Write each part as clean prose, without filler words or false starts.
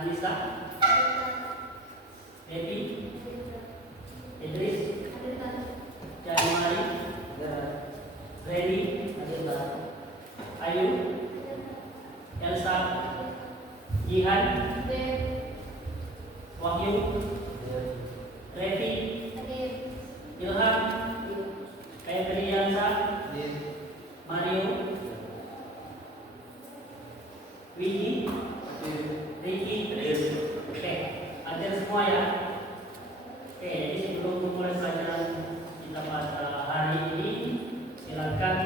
Anissa, Devi, Idris, Januari, Reni, Ayu, Elsa, Jihan, Wahyu, Revi, Ilham, Febriansa, Mario, Widi, Ricky. Oke, hadir semua ya. Oke, jadi sebelum memulai pelajaran kita pada hari ini, silakan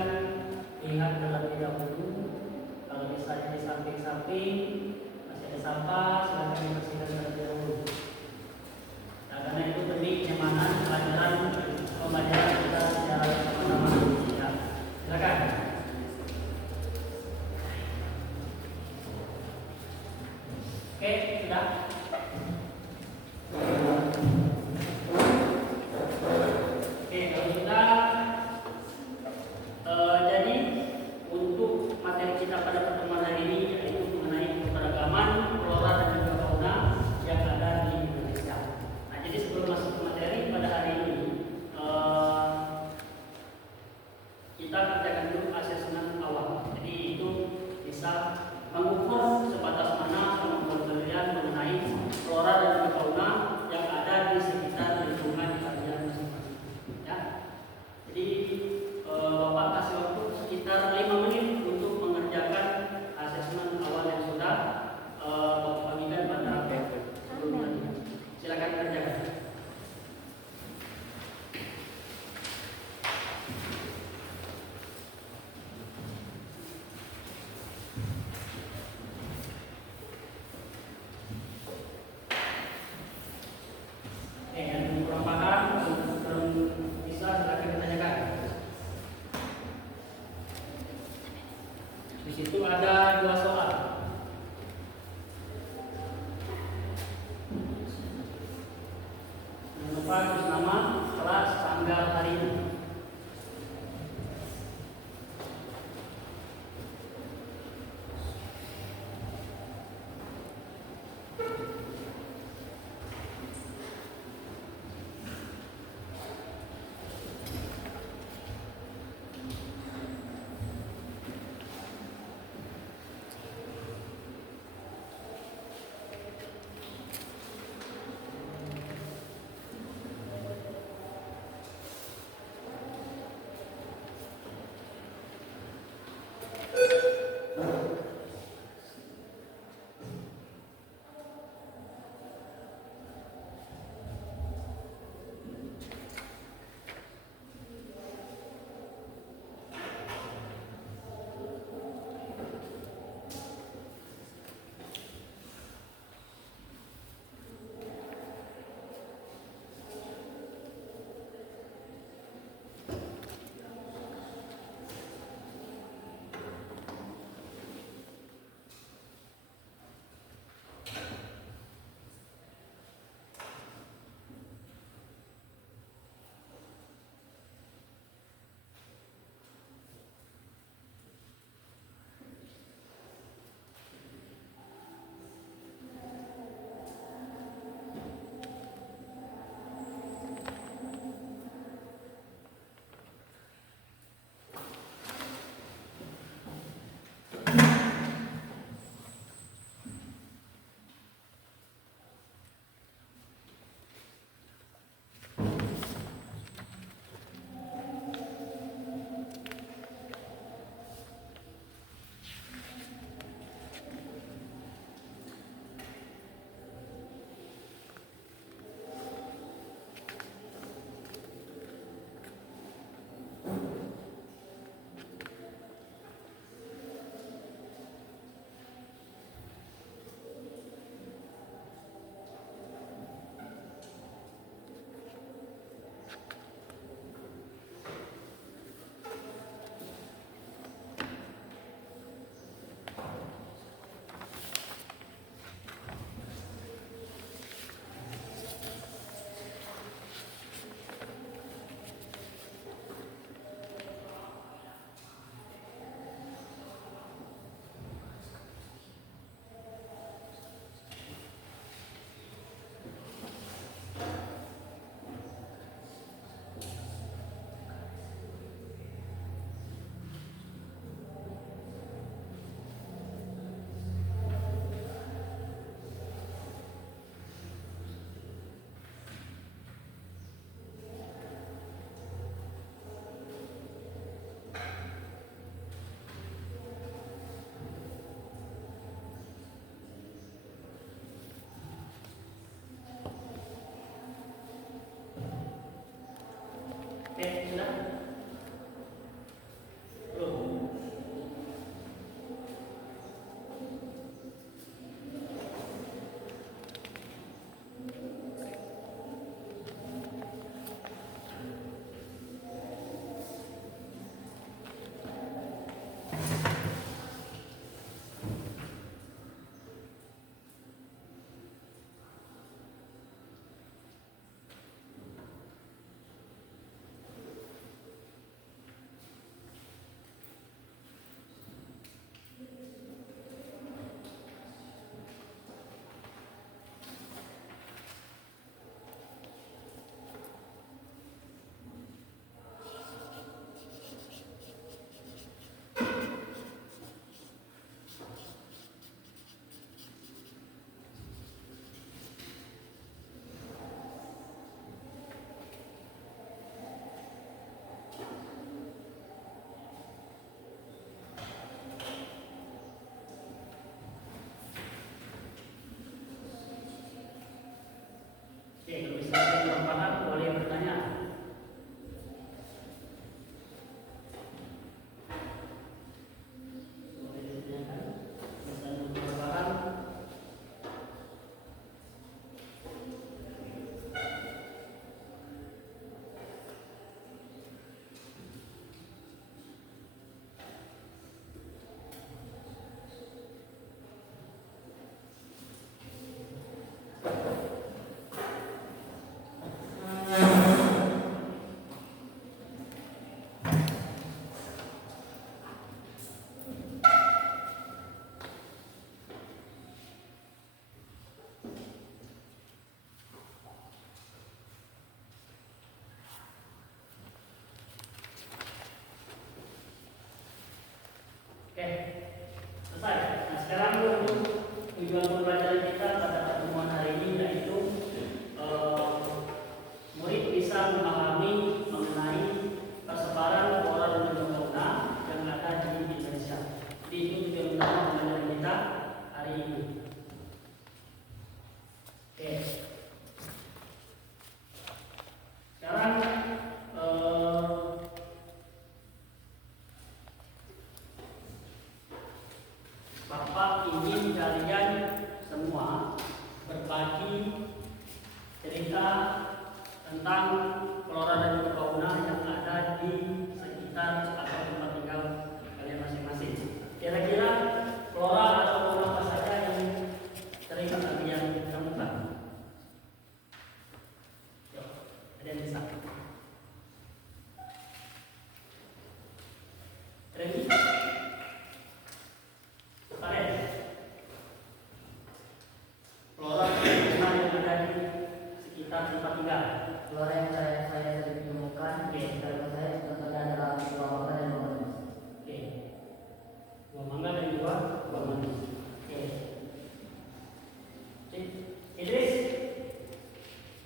lihat terlebih dahulu. Kalau misalnya di samping-samping masih ada sampah, silakan dibersihkan terlebih dahulu. Nah, karena itu demi kenyamanan pembelajaran kita secara sama-sama. Ya, silakan. Oke, sudah. Oke, kalau sudah, jadi untuk materi kita pada pertemuan hari ini yaitu mengenai keberagaman flora dan juga fauna yang ada di Indonesia. Nah, jadi sebelum masuk ke materi pada hari ini, kita kerjakan dulu asesmen awal. Jadi itu bisa mengukur sebatas mana kemampuan kalian mengenai flora dan fauna yang ada di sekitar lingkungan kalian masing-masing. Ya. Jadi Bapak kasih waktu sekitar 5 menit untuk mengerjakan asesmen awal yang sudah Bapak bagikan pada sebelumnya. Silakan kerjakan. Yang kurang paham, kurang bisa, silakan ditanyakan. Di situ ada 2 soal. Jangan lupa tulis nama, kelas, tanggal, hari ini. cerita tentang flora dan juga fauna yang ada di sekitar atau tempat tinggal kalian masing-masing. Kira-kira flora atau fauna apa saja yang sering kalian temukan? Yuk, ada yang bisa? Remi? Kalian? Flora dan fauna yang ada di sekitar tempat tinggal. Flora yang saya sering temukan di sekitar saya contohnya adalah buah mangga dan buah manis. Oke. Buah mangga dan juga buah manis. Oke. Idris,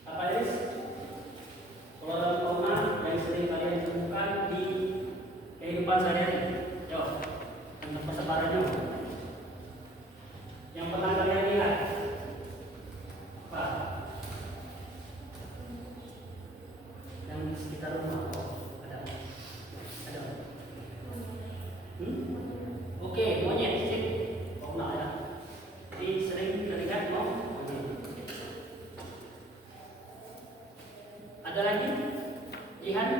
apa Idris? Flora dan fauna yang sering kalian temukan di kehidupan sehari-hari. Yuk, untuk persebarannya. Yang pernah kalian lihat? Apa? Yang di sekitar rumah. Oh, ada. Oke, monyet, sip. Fauna ya. Jadi sering terlihat monyet. Ada lagi? Jihan?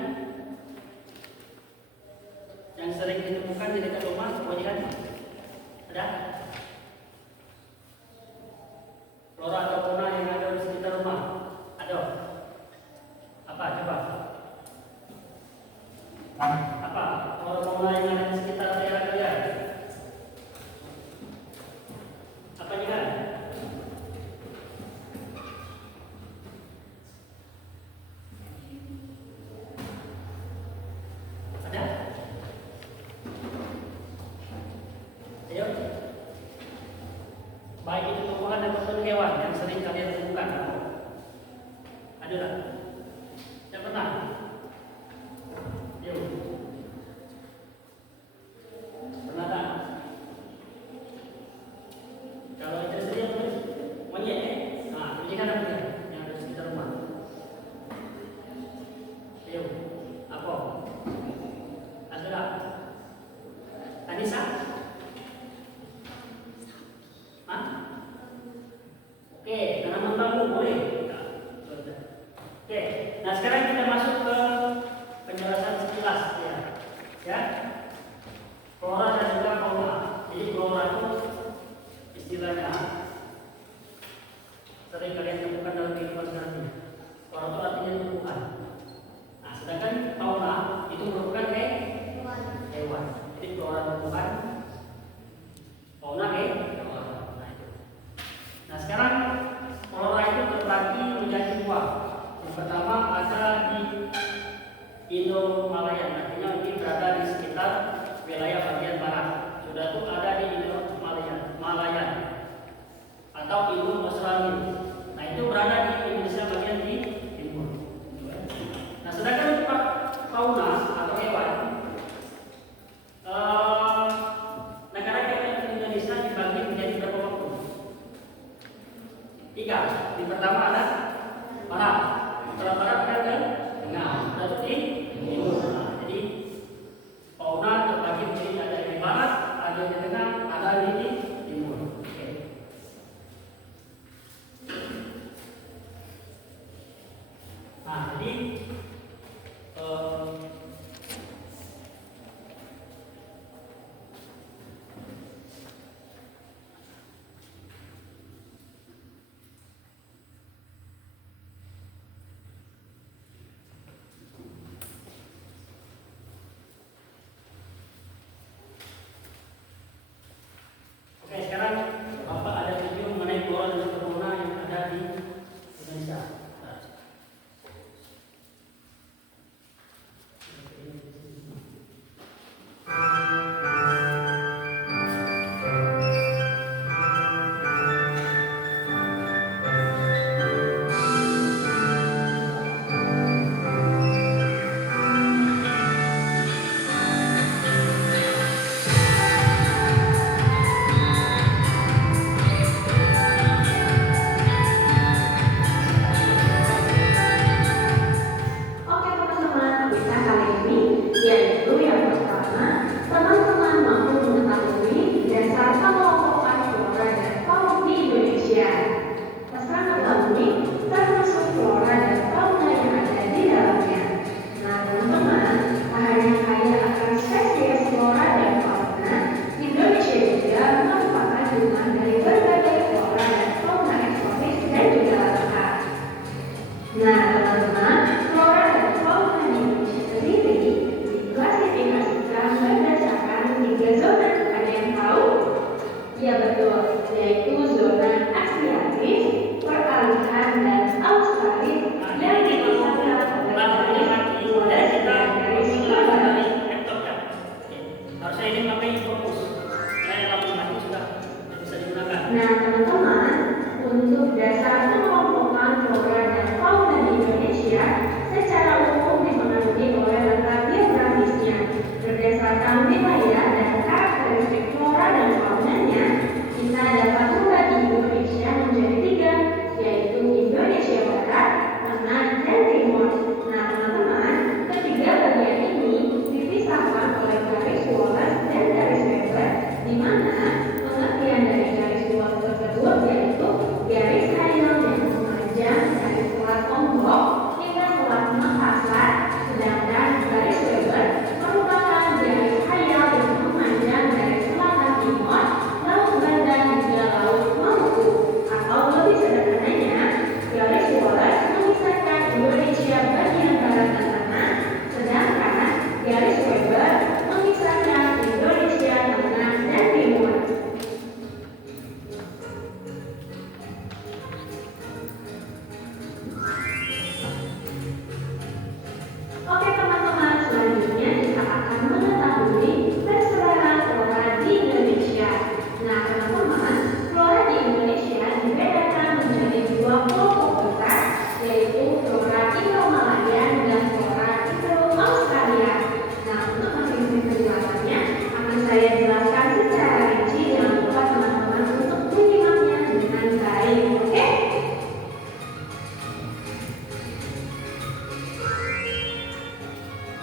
Yang sering ditemukan di dekat rumah, jihan? Ada? Flora atau fauna yang ada di sekitar rumah? Ada? Apa? Coba. Apa? Flora fauna yang ada di sekitar daerah kalian? Apa jihan? Ada? Ayo. Baik itu tumbuhan ataupun hewan yang sering kalian temukan. Ada tak? Yang pernah? Yuk. Pernah tak? Kalau itu sendiri apa? Monyet ya? Nah, ini kan apa ya? Yang ada di sekitar rumah. Ayo. Apa? Ada tak? Anissa? Hah? Oke, tanaman bambu boleh? Oke, nah sekarang kita masuk ke penjelasan sekilas ya. Ya. Flora dan juga fauna. Jadi flora itu istilahnya sering kalian temukan dalam kehidupan sehari-hari. Flora itu artinya tumbuhan. Nah, sedangkan fauna itu merupakan hewan. Jadi flora tumbuhan, fauna hewan. Nah sekarang flora itu terbagi menjadi dua. Yang pertama ada di Indo-Malayan, artinya ini berada di sekitar wilayah bagian barat. Sudah itu ada di Indo-Malayan atau Indo-Australia. Nah itu berada di Indonesia bagian di timur. Nah sedangkan fauna atau hewan, negara kita di Indonesia dibagi menjadi berapa waktu? 3. Di pertama ada barat. Setelah barat ada ke tengah. Lalu di timur. Nah, jadi fauna terbagi menjadi ada di barat, ada di tengah, ada di timur. Oke. Nah, jadi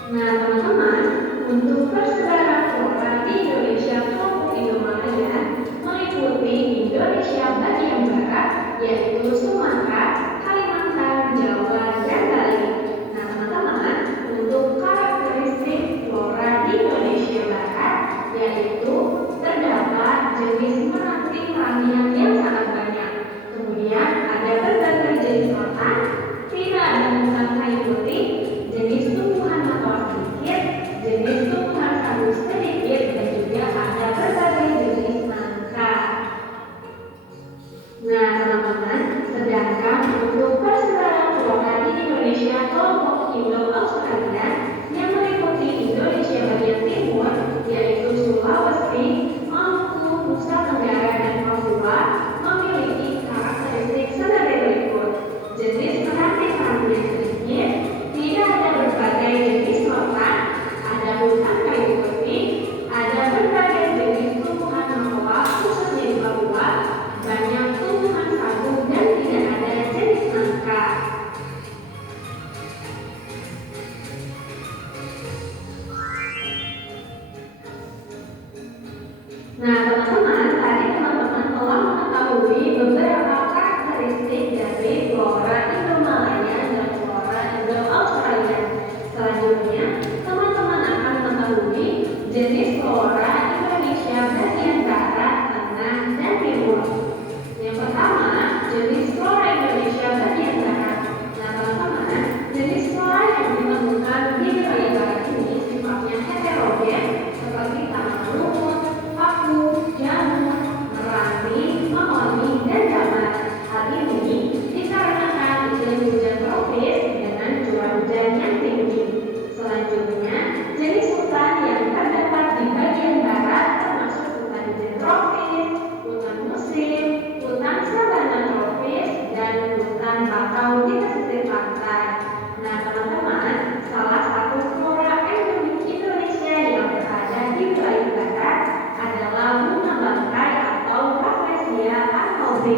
Nah, teman-teman, untuk persebaran flora di Indonesia kelompok Indomalaya meliputi Indonesia bagian barat, yaitu Sumatera, Kalimantan, Jawa, dan Bali. Nah, teman-teman, untuk karakteristik flora di Indonesia barat, yaitu terdapat jenis meranti-merantian yang sangat banyak. Kemudian ada berbagai jenis rotan, tidak ada hutan kayu putih, jenis tumbuhan mawar sedikit, jenis tumbuhan sagu sedikit, dan juga ada berbagai jenis nangka. Nah, teman-teman, sedangkan untuk persebaran flora di Indonesia kelompok Indo-Australia yang meliputi Indonesia bagian timur, yaitu Sulawesi, Maluku, Nusa Tenggara, dan Papua, memiliki karakteristik sebagai berikut. Jenis meranti-merantian sedikit, tidak ada berbagai jenis rotan, ada hutan kayu putih, ada berbagai jenis tumbuhan mawar khususnya di Papua, banyak tumbuhan sagu, dan tidak ada jenis nangka. Nah, teman-teman, tadi teman-teman telah mengetahui beberapa karakteristik dari flora Indomalaya dan flora Indo-Australia. Selanjutnya, teman-teman akan mengetahui jenis flora Indonesia bagian barat, tengah, dan timur. Yang pertama, jenis flora Indonesia bagian barat. Nah, teman-teman, jenis flora yang ditemukan di wilayah barat ini sifatnya heterogen, seperti tanaman lumut, paku, jamur, meranti, mahoni, dan damar. Hal ini dikarenakan iklim hujan tropis dengan curah hujan yang tinggi. Selanjutnya, jenis hutan yang terdapat di bagian barat termasuk hutan hujan tropis, hutan musim, hutan sabana tropis, dan hutan bakau di pesisir pantai. Nah, teman-teman, salah satu flora endemik Indonesia yang berada di wilayah barat adalah bunga bangkai atau Rafflesia arnoldi.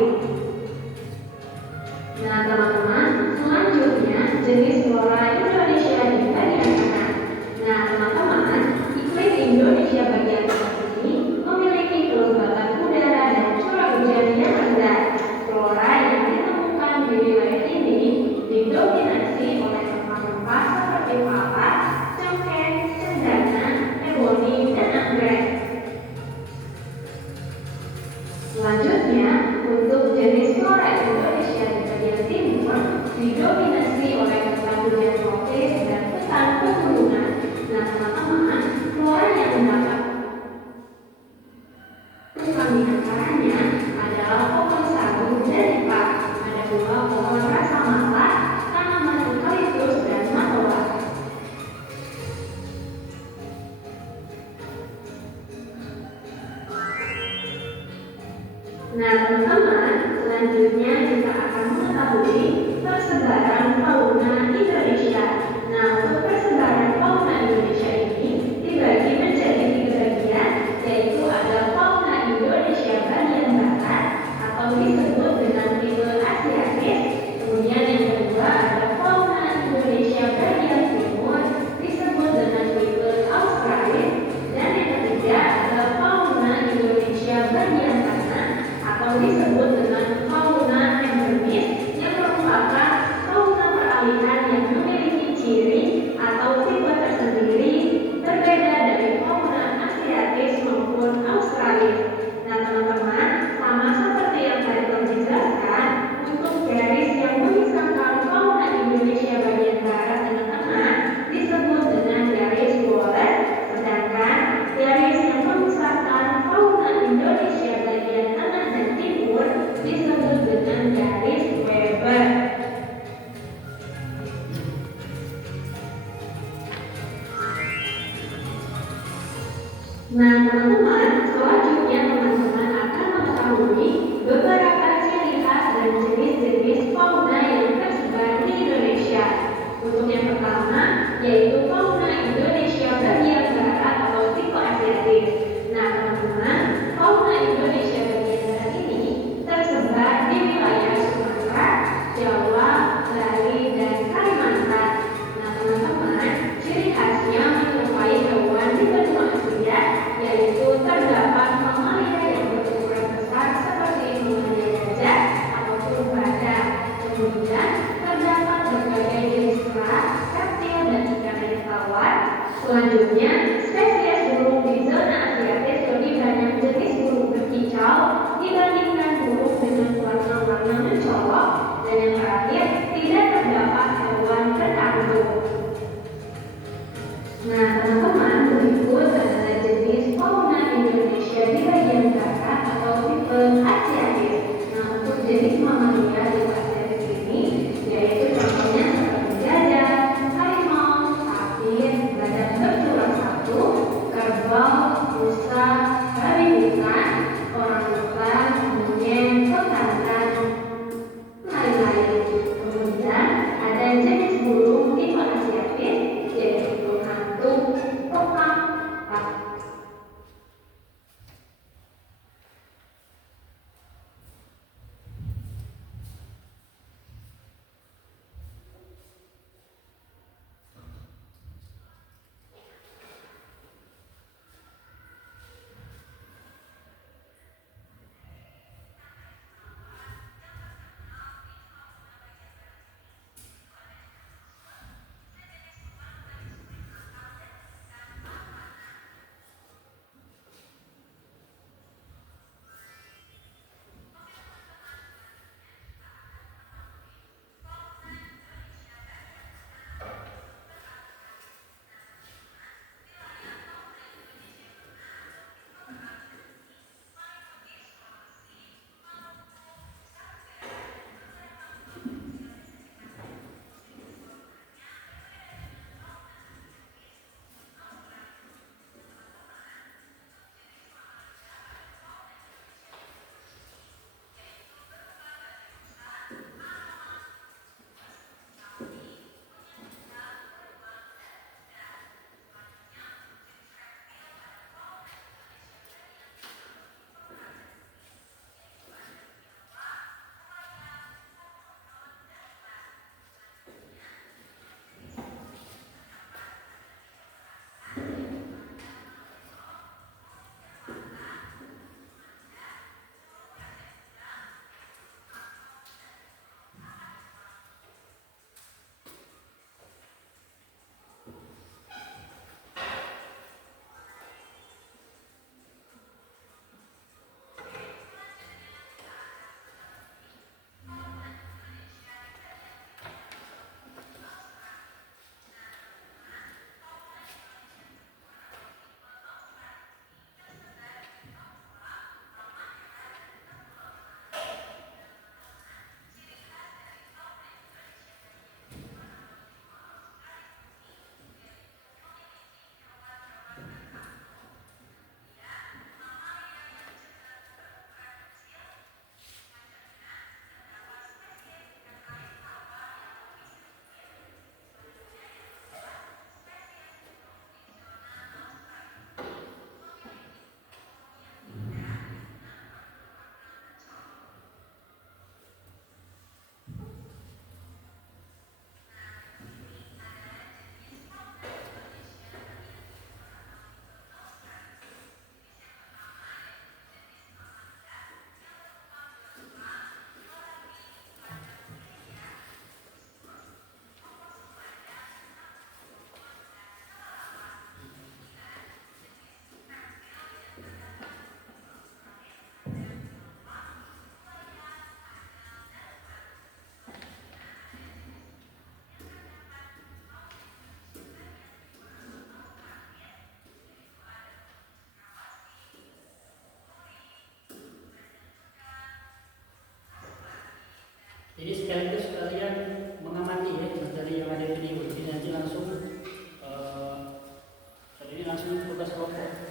Nah, teman-teman, selanjutnya jenis flora Indonesia di bagian tengah. Nah, teman-teman, iklim Indonesia bagian tengah ini memiliki kelembaban udara dan curah hujan yang rendah. Flora yang ditemukan di wilayah ini didominasi oleh rempah-rempah seperti pala, cengkeh, cendana, eboni, dan anggrek. Selanjutnya, untuk jenis flora Indonesia di bagian timur didominasi oleh hutan hujan tropis dan hutan pegunungan. Nah, teman-teman, flora yang mendapat di antaranya adalah pohon sagu dan nipah, ada pula pohon rasa mata, tanaman eukaliptus, dan matoa. Nah, teman-teman, selanjutnya kita akan mengetahui persebaran fauna Indonesia. Nah, untuk persebaran fauna Indonesia ini dibagi menjadi 3 bagian, yaitu ada fauna Indonesia bagian barat atau disebut dengan tipe asiatis. Kemudian yang kedua ada fauna Indonesia bagian timur disebut dengan tipe australis, dan yang ketiga ada fauna Indonesia bagian tengah atau disebut dengan fauna endemis yang merupakan fauna peralihan yang memiliki ciri atau tipe tersendiri berbeda dari fauna asiatis maupun australis. Nah, teman-teman, sama seperti yang tadi telah dijelaskan, untuk garis yang memisahkan fauna Indonesia bagian barat dan tengah disebut dengan garis Wallace, sedangkan garis yang memisahkan fauna Indonesia bagian tengah dan timur disebut dengan garis Weber. Nah, teman-teman, selanjutnya teman-teman akan mengetahui beberapa ciri khas dan jenis-jenis fauna yang tersebar di Indonesia. Untuk yang pertama, yaitu fauna Indonesia bagian barat atau tipe asiatis. Nah, teman-teman, fauna Indonesia bagian barat ini tersebar di wilayah Sumatera, Jawa, Bali, dan Kalimantan. Nah, teman-teman, ciri khas Selanjutnya, spesies burung di zona asiatis lebih banyak jenis burung berkicau dibandingkan burung dengan warna-warna mencolok, dan yang terakhir, tidak terdapat hewan bertanduk. Nah, teman-teman, berikut adalah jenis fauna Indonesia di bagian barat atau tipe Asiatis. Nah, untuk jenis mamalia di Asiatis ini, yaitu contohnya seperti gajah, harimau, tapir, badak bertulang satu, kerbau, rusa, babi hutan, orangutan, monyet, bekantan, lain-lain. Kemudian ada jenis burung tipe Asiatis, yaitu burung hantu, tokang, Jadi sekaligus kalian mengamati ya materi yang ada di video. Jadi nanti langsung ini langsung tugas kelompok.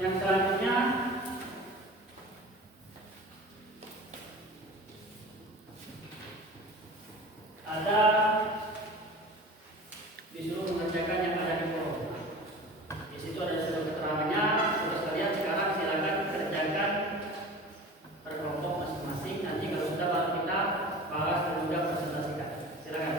Yang selanjutnya ada disuruh mengerjakan yang ada di forum. Di situ ada surat keterangannya. Saudara sekalian, sekarang silakan kerjakan per kelompok masing-masing. Nanti kalau sudah baru kita bahas dan juga presentasikan. Silakan.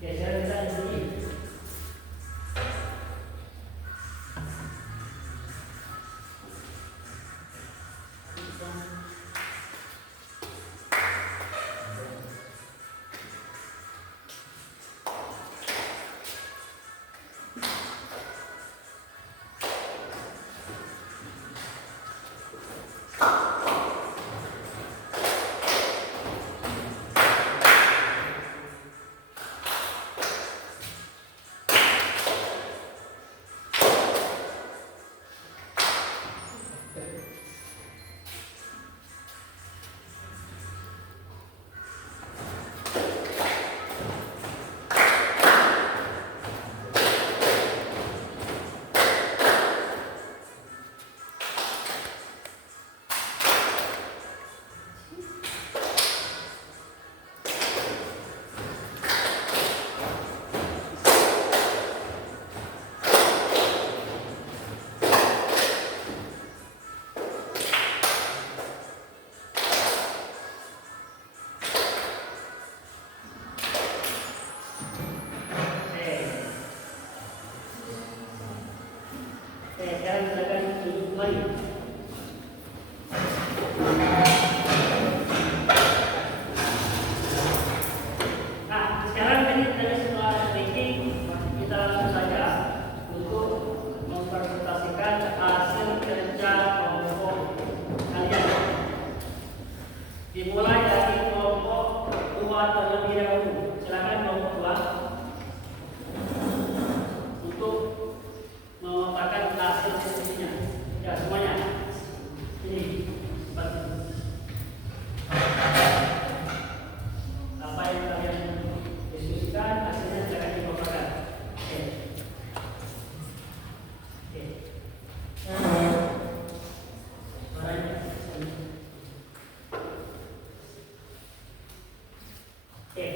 Ya, saya bisa di sini. Sekarang silakan duduk kembali. Nah, sekarang tadi setelah stretching, kita langsung saja untuk mempresentasikan hasil kerja kelompok kalian. Dimulai dari kelompok 2 terlebih dahulu. Silakan kelompok 2 untuk mengatakan hasil diskusinya. Ya, semuanya. Ini apa yang kalian diskusikan, hasilnya jangan dipaparkan. Oke. Suaranya. Oke,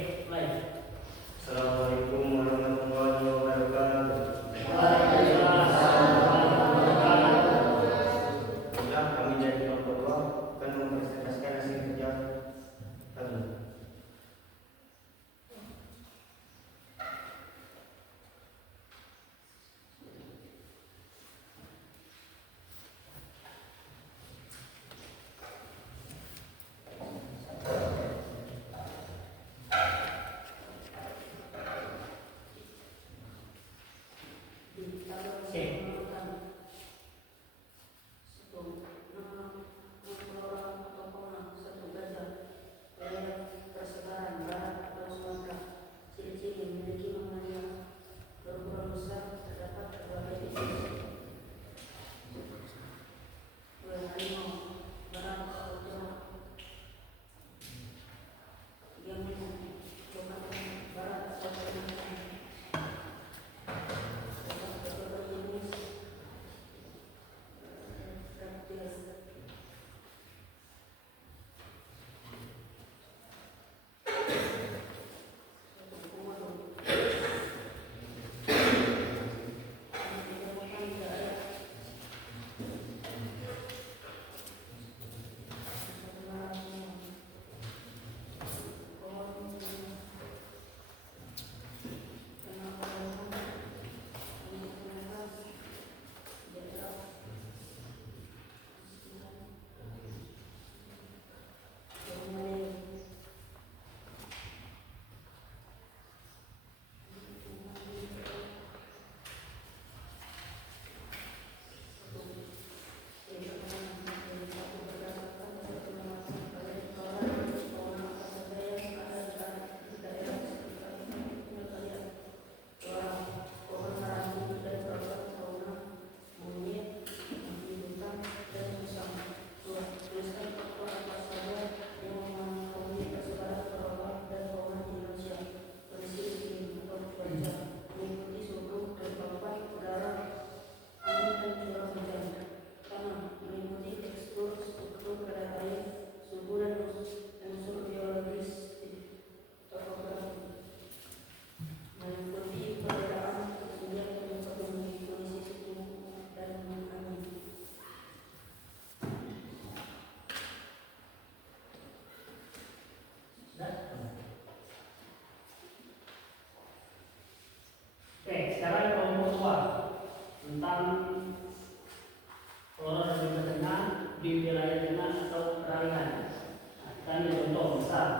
besar.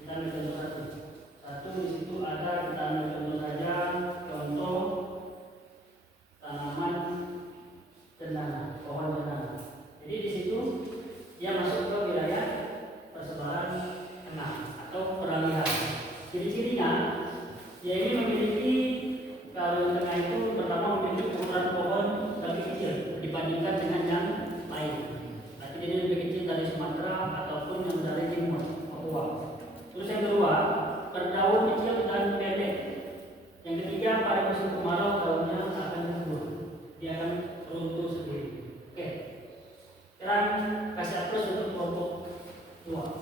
Kita ambil contoh satu. Satu di situ ada, kita ambil contoh saja, contoh tanaman cendana, pohon cendana. Jadi di situ dia masuk ke wilayah persebaran tengah atau peralihan. Ciri-cirinya, dia ini memiliki, kalau yang tengah itu pertama memiliki ukuran pohon lebih kecil dibandingkan dengan yang lain. Berarti dia lebih kecil dari Sumatera ataupun yang dari Timur, Papua. Terus yang kedua, berdaun kecil dan pendek. Yang ketiga, pada musim kemarau daunnya akan gugur, dia akan runtuh sendiri. Oke, sekarang kasih aplaus untuk kelompok 2.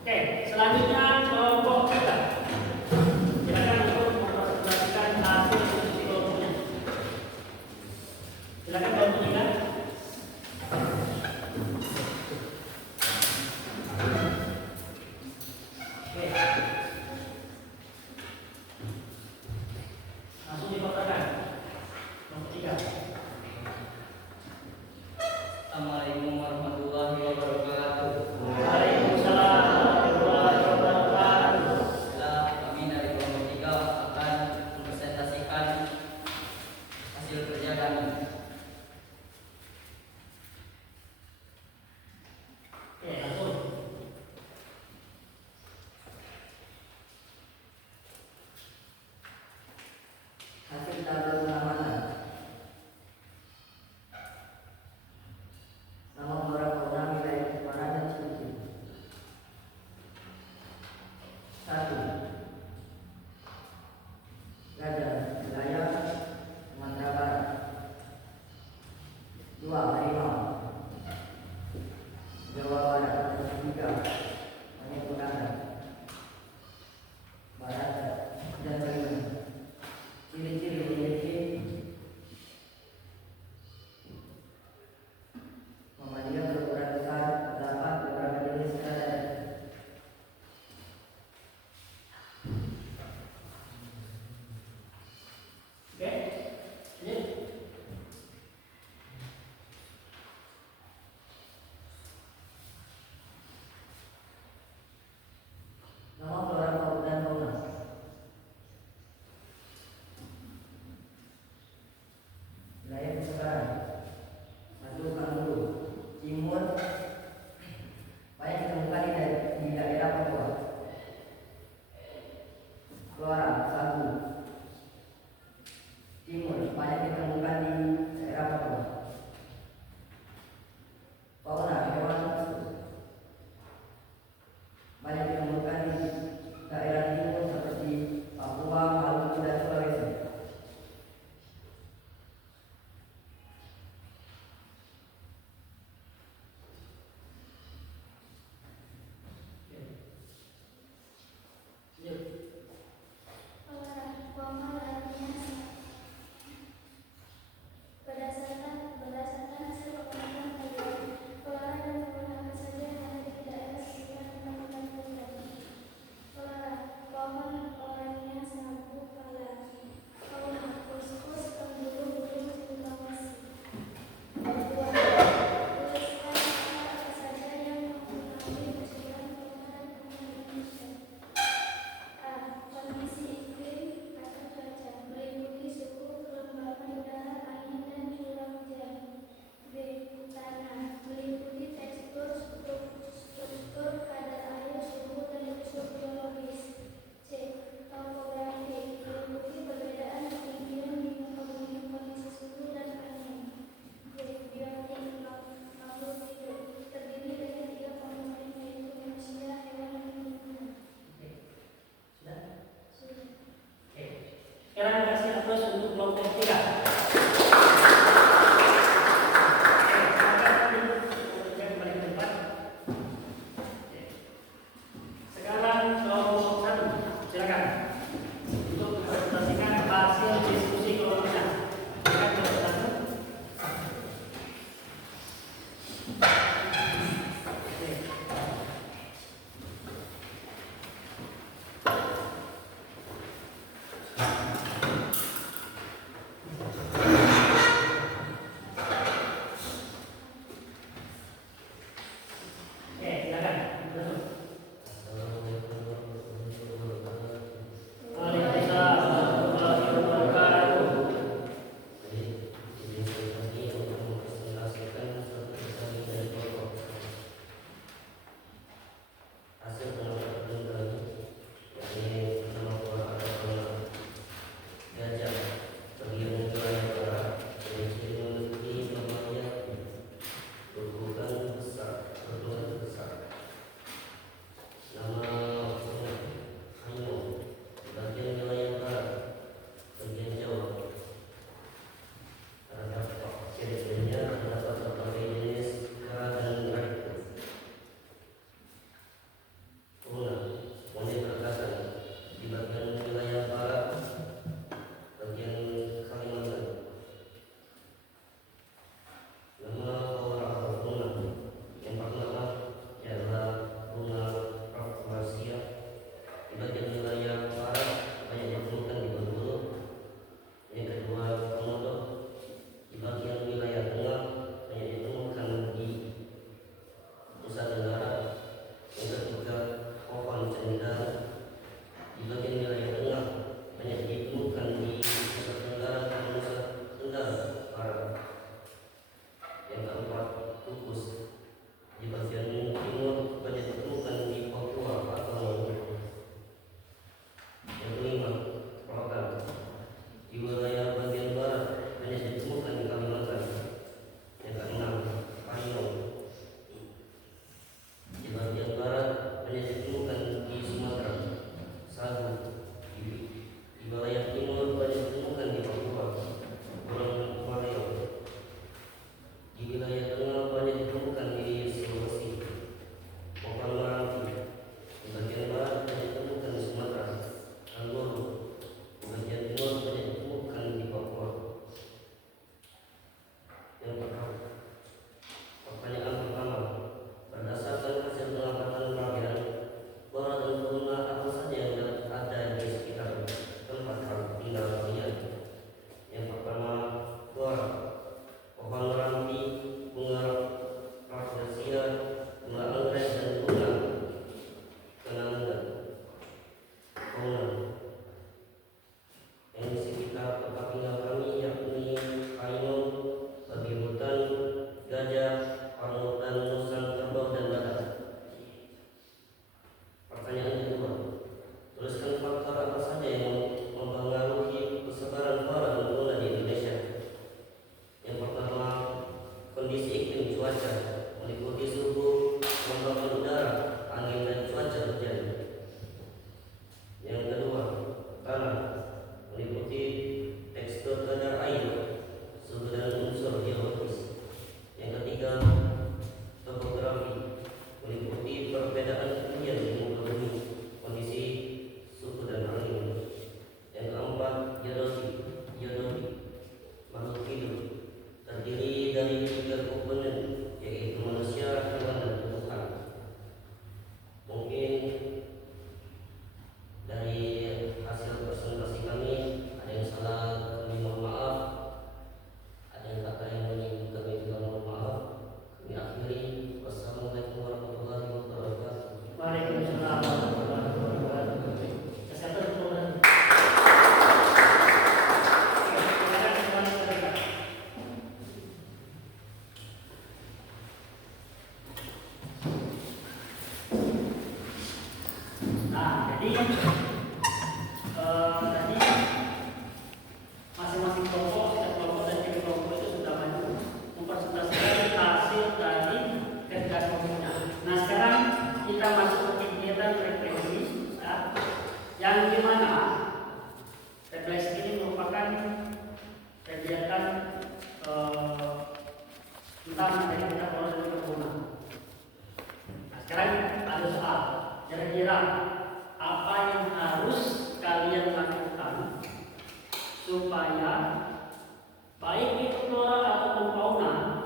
Oke, selanjutnya kelompok 3. Silakan untuk mempresentasikan hasil diskusi kelompoknya. Silakan kelompok 3. Oke. Langsung dipaparkan. Kelompok 3. Assalamualaikum warahmatullahi wabarakatuh. Waalaikumsalam warahmatullahi wabarakatuh. Kami dari kelompok 3 akan mempresentasikan hasil kerja kami. Oke, langsung. Hasil tabel pengamatan. Nama flora fauna wilayah Jepara dan Cibucu. 1. Gajah, wilayah Sumatera Barat. 2. Harimau, Jawa Barat. 3. Monyet udara, Barat dan Bali. Ciri-ciri memiliki mamalia berukuran besar, terdapat beberapa jenis gajah. Oke. Lanjut. Nama flora dan fauna. Wilayah persebaran. 1. Kanguru, Timur, banyak ditemukan di daerah Papua. Flora, sagu, Timur, banyak ditemukan di daerah Papua. Fauna, hewan khusus, banyak ditemukan di daerah timur seperti Papua, Maluku, dan Sulawesi.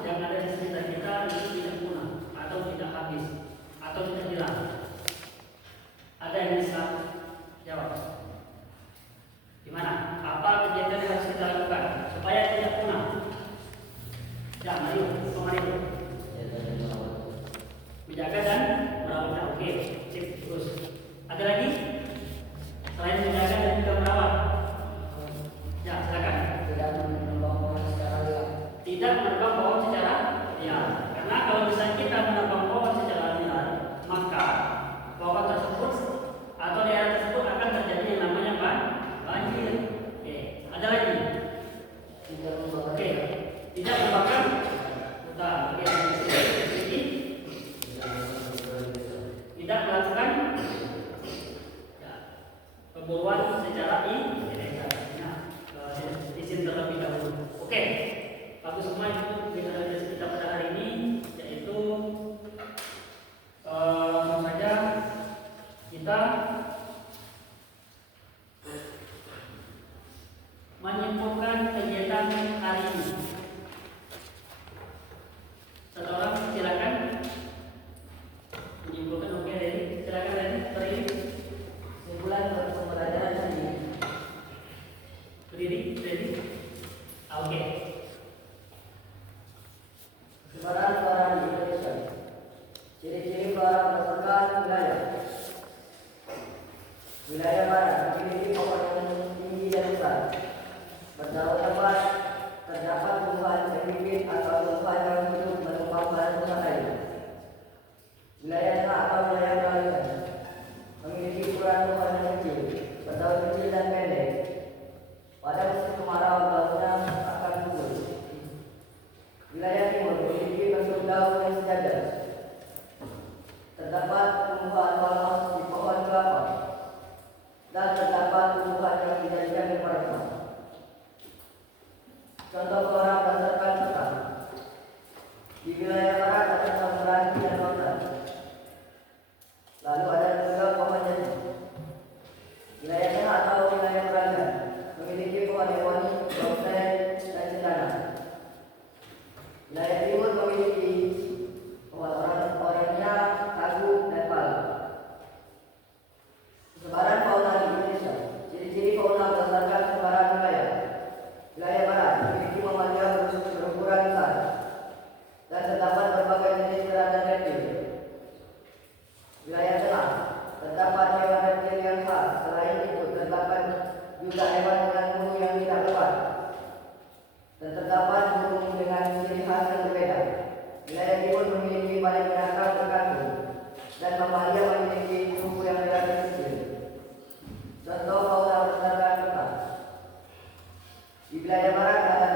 yang ada di sekitar kita itu tidak punah atau tidak habis atau tidak hilang? Ada yang bisa jawab? Gimana? Apa kegiatan yang harus kita lakukan supaya tidak punah? Ya, mari, kemari. Menjaga dan merawatnya. Oke, sip, terus. Ada lagi? Selain menjaga dan juga merawat. Ya, silakan. Tidak menebang pohon secara liar. Tidak menebang pohon secara liar. Karena kalau misalnya kita menebang pohon secara liar, maka pohon tersebut atau daerah tersebut akan terjadi yang namanya banjir. Oke, ada lagi? Tidak membakar. Oke, tidak membakar hutan. Oke, ini tidak melakukan ya, pemburuan secara ilegal. Nah, izin terlebih dahulu. Oke, bagus semua itu kita pada hari ini, yaitu langsung saja kita menyimpulkan kegiatan hari ini. Satu orang silakan menyimpulkan. Oke, Reni, silakan Reni. Berdiri, Simpulan pembelajaran hari ini. berdiri, Reni. Oke. Sebaran suara di Indonesia. Ciri-ciri suara berdasarkan wilayah. Wilayah barat memiliki pohon yang tinggi dan besar. Berdaun lebat, terdapat tumbuhan bibit atau tumbuhan yang hidup menumpang pada pusat air. Wilayah tengah atau wilayah peralihan memiliki ukuran pohon yang kecil, berdaun kecil dan pendek. Pada musim kemarau daunnya akan gugur. Wilayah timur memiliki bentuk daun yang sejajar. Terdapat tumbuhan palmas di pohon kelapa dan terdapat tumbuhan yang dijadikan dekoratif. Contoh flora berdasarkan peta. Di wilayah barat ada pohon meranti dan rotan. Lalu ada juga pohon jati. Wilayah tengah atau wilayah peralihan memiliki pohon hewani, bonsai, dan cendana. Wilayah timur memiliki pohon oranye, sagu, dan pala. Sebaran fauna di Indonesia. Ciri-ciri fauna berdasarkan sebaran wilayah. Wilayah barat memiliki mamalia berukuran besar dan terdapat berbagai jenis berat dan reptil. Wilayah tengah terdapat hewan reptil yang khas. Selain itu terdapat juga hewan dengan bulu yang tidak lebat dan terdapat burung dengan ciri khas yang berbeda. Wilayah timur memiliki banyak binatang tergantung dan mamalia memiliki suku yang relatif kecil. Contoh fauna berdasarkan peta. Di wilayah barat ada